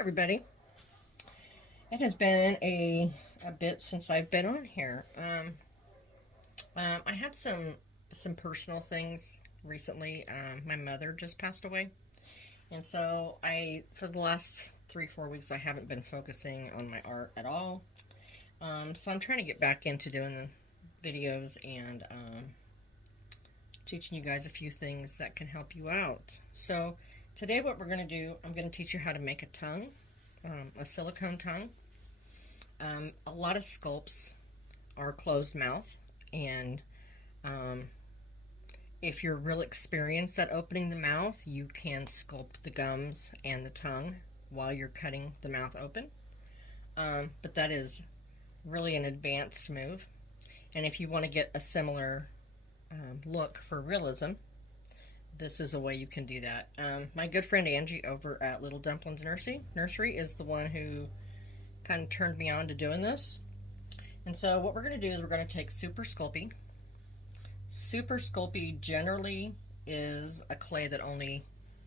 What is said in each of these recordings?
everybody. It has been a bit since I've been on here. I had some personal things recently. My mother just passed away, and so for the last 3-4 weeks I haven't been focusing on my art at all. So I'm trying to get back into doing videos and teaching you guys a few things that can help you out. So today what we're going to do, I'm going to teach you how to make a tongue, a silicone tongue. A lot of sculpts are closed mouth, and if you're real experienced at opening the mouth, you can sculpt the gums and the tongue while you're cutting the mouth open. But that is really an advanced move. And if you want to get a similar look for realism, this is a way you can do that. My good friend Angie over at Little Dumplings Nursery is the one who kind of turned me on to doing this. And so what we're going to do is we're going to take Super Scilpey. Super Scilpey generally is a clay that only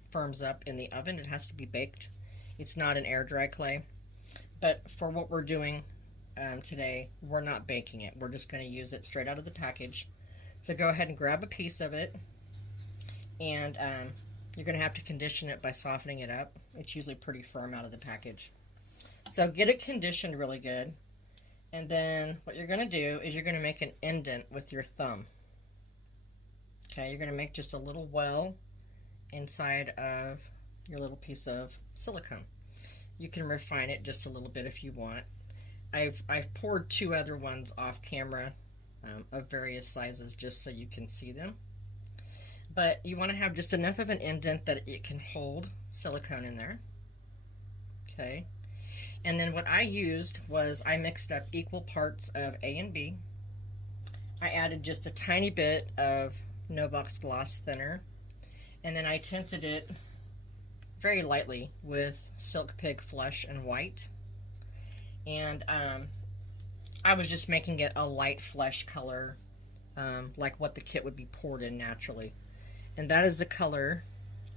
firms up in the oven. It has to be baked. It's not an air dry clay. But for what we're doing today, we're not baking it. We're just going to use it straight out of the package. So go ahead and grab a piece of it, and you're going to have to condition it by softening it up. It's usually pretty firm out of the package. So get it conditioned really good, and then what you're going to do is you're going to make an indent with your thumb. Okay, you're going to make just a little well inside of your little piece of silicone. You can refine it just a little bit if you want. I've poured 2 other ones off camera of various sizes just so you can see them. But you want to have just enough of an indent that it can hold silicone in there. Okay. And then what I used was I mixed up equal parts of A and B. I added just a tiny bit of Novox gloss thinner, and then I tinted it very lightly with Silk Pig Flush and White. And I was just making it a light flesh color, like what the kit would be poured in naturally. And that is the color,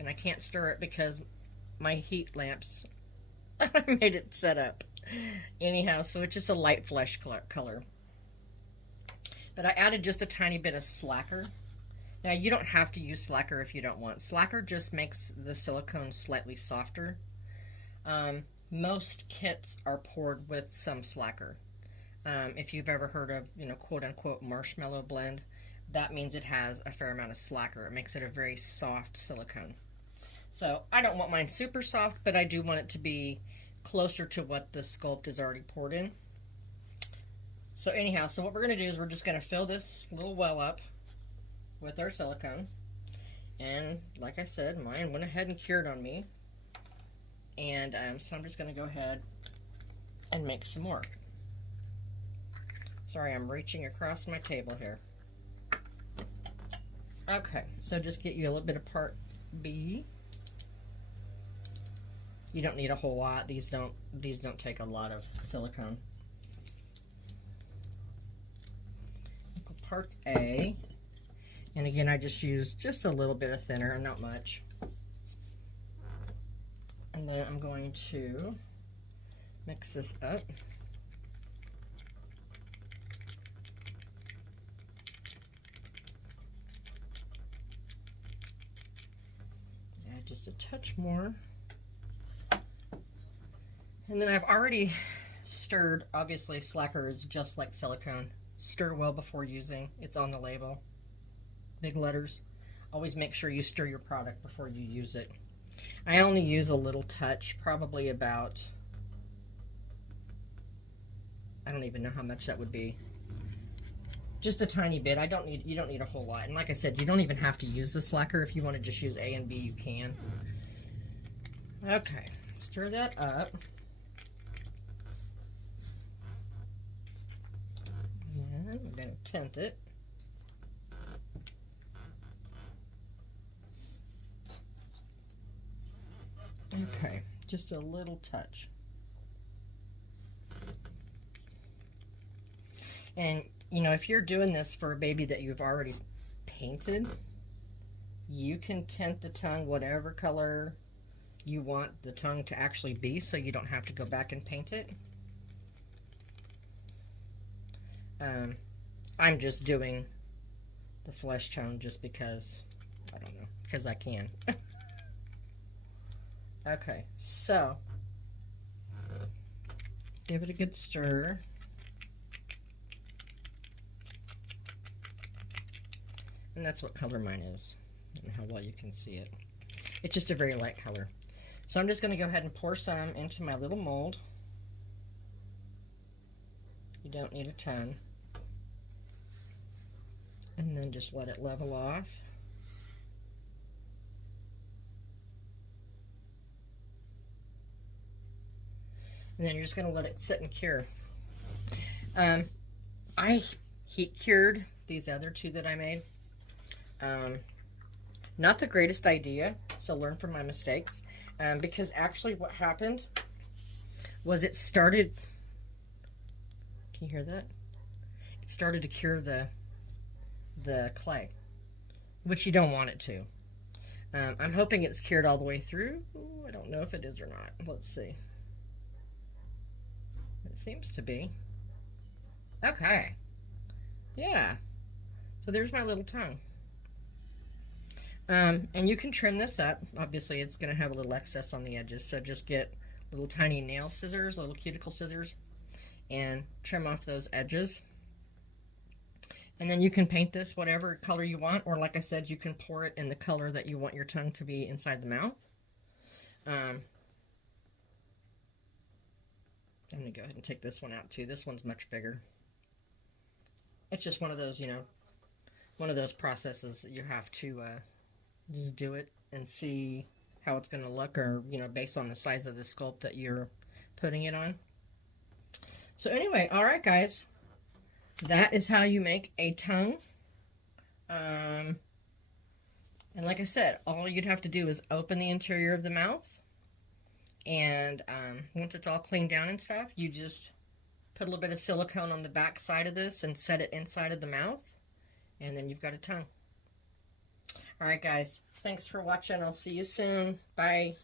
and I can't stir it because my heat lamps made it set up. Anyhow, so it's just a light flesh color. But I added just a tiny bit of slacker. Now, you don't have to use slacker if you don't want. Slacker just makes the silicone slightly softer. Most kits are poured with some slacker. If you've ever heard of, quote-unquote marshmallow blend, that means it has a fair amount of slacker. It makes it a very soft silicone. So I don't want mine super soft, but I do want it to be closer to what the sculpt is already poured in. So anyhow, so what we're going to do is we're just going to fill this little well up with our silicone. And like I said, mine went ahead and cured on me. And so I'm just going to go ahead and make some more. Sorry, I'm reaching across my table here. Okay, so just get you a little bit of part B. You don't need a whole lot. These don't take a lot of silicone. Parts A. And again, I just used just a little bit of thinner, not much. And then I'm going to mix this up. Add just a touch more. And then I've already stirred. Obviously, slacker is just like silicone. Stir well before using. It's on the label. Big letters. Always make sure you stir your product before you use it. I only use a little touch, probably about, I don't even know how much that would be. Just a tiny bit. You don't need a whole lot. And like I said, you don't even have to use the slacker. If you want to just use A and B, you can. Okay, stir that up. And I'm going to tint it. Okay, just a little touch. And, if you're doing this for a baby that you've already painted, you can tint the tongue whatever color you want the tongue to actually be, so you don't have to go back and paint it. I'm just doing the flesh tone just because, I don't know, because I can. Okay, so give it a good stir. And that's what color mine is. I don't know how well you can see it. It's just a very light color. So I'm just going to go ahead and pour some into my little mold. You don't need a ton. And then just let it level off. And then you're just going to let it sit and cure. I heat cured these other two that I made. Not the greatest idea, so learn from my mistakes. Because actually what happened was it started, can you hear that? It started to cure the clay, which you don't want it to. I'm hoping it's cured all the way through. Ooh, I don't know if it is or not. Let's see. It seems to be. Okay. Yeah. So there's my little tongue. And you can trim this up. Obviously, it's going to have a little excess on the edges, so just get little tiny nail scissors, little cuticle scissors, and trim off those edges. And then you can paint this whatever color you want, or like I said, you can pour it in the color that you want your tongue to be inside the mouth. I'm going to go ahead and take this one out too. This one's much bigger. It's just one of those, you know, one of those processes that you have to just do it and see how it's going to look, or, you know, based on the size of the sculpt that you're putting it on. So anyway, all right, guys. That is how you make a tongue. And like I said, all you'd have to do is open the interior of the mouth. And once it's all cleaned down and stuff, you just put a little bit of silicone on the back side of this and set it inside of the mouth. And then you've got a tongue. All right, guys. Thanks for watching. I'll see you soon. Bye.